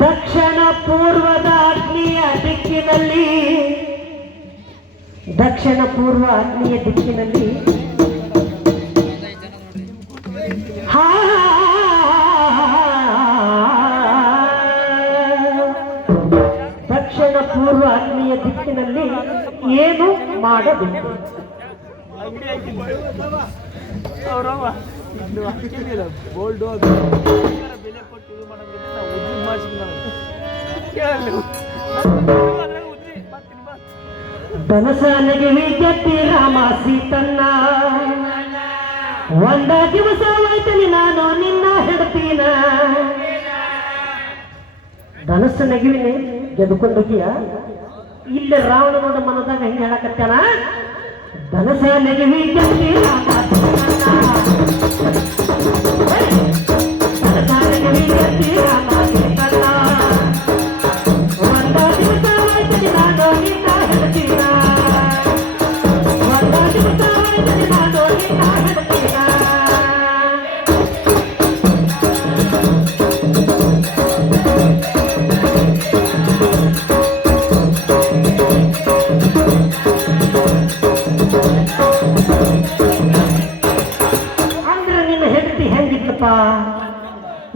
ದಕ್ಷಿಣ ಪೂರ್ವದ ಅಗ್ನಿಯ ದಿಕ್ಕಿನಲ್ಲಿ ದಕ್ಷಿಣ ಪೂರ್ವ ಅಗ್ನಿಯ ದಿಕ್ಕಿನಲ್ಲಿ ದಕ್ಷಿಣ ಪೂರ್ವ ಅಗ್ನಿಯ ದಿಕ್ಕಿನಲ್ಲಿ ಏನು ಮಾಡಬೇಕು? ಅವ್ರವ್ವ ಇದು ಹಾಕಿದ್ದಿಲ್ಲ ಒಂದ ದಿವಸ ಹೋಯ್ತೀನಿ ನಾನು ನಿನ್ನ ಹೆಡ್ತೀನ. ಧನಸ್ಸ ನಗಿವಿನಿ ಗೆದ್ಕೊಂಡೋಗಿಯ ಇಲ್ಲಿ ರಾವಣನೋಡ ಮನದಾಗ ಹೆಂಗೆ ಹೇಳಕತ್ತಾನ తలసలివి కలిగి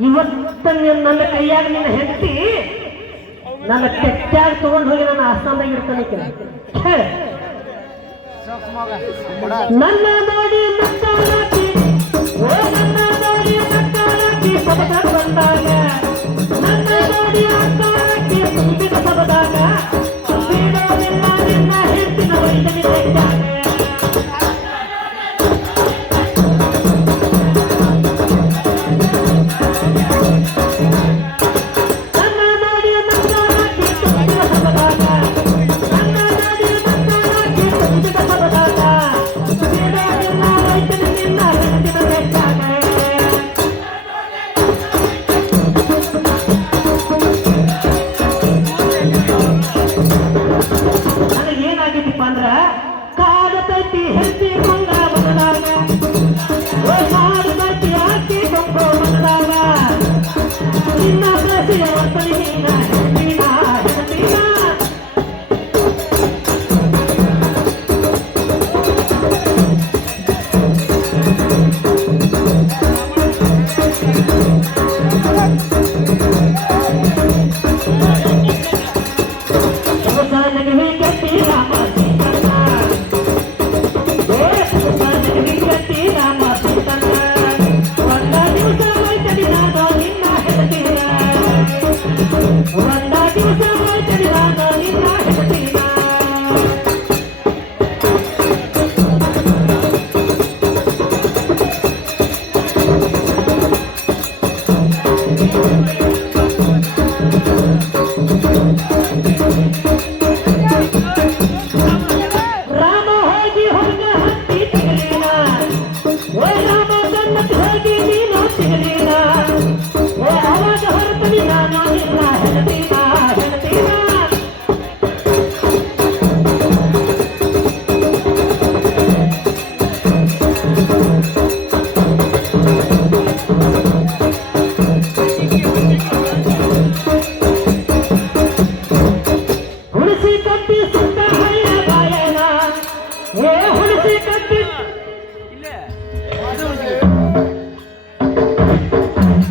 ಇವತ್ತ ನೀನ್ ನನ್ನ ಕೈಯಾಗ ನಿನ್ನ ಹೆಂಡತಿ ನನ್ನ ಕೆಟ್ಟಾಗ್ ತಗೊಂಡು ಹೋಗಿ ನನ್ನ ಆಸ್ಥಾನದಾಗ ಇರ್ತಾನೆ ಈಕೆ. ನನ್ನ ನೋಡಿ ಮಕ್ಕಳಾಕಿ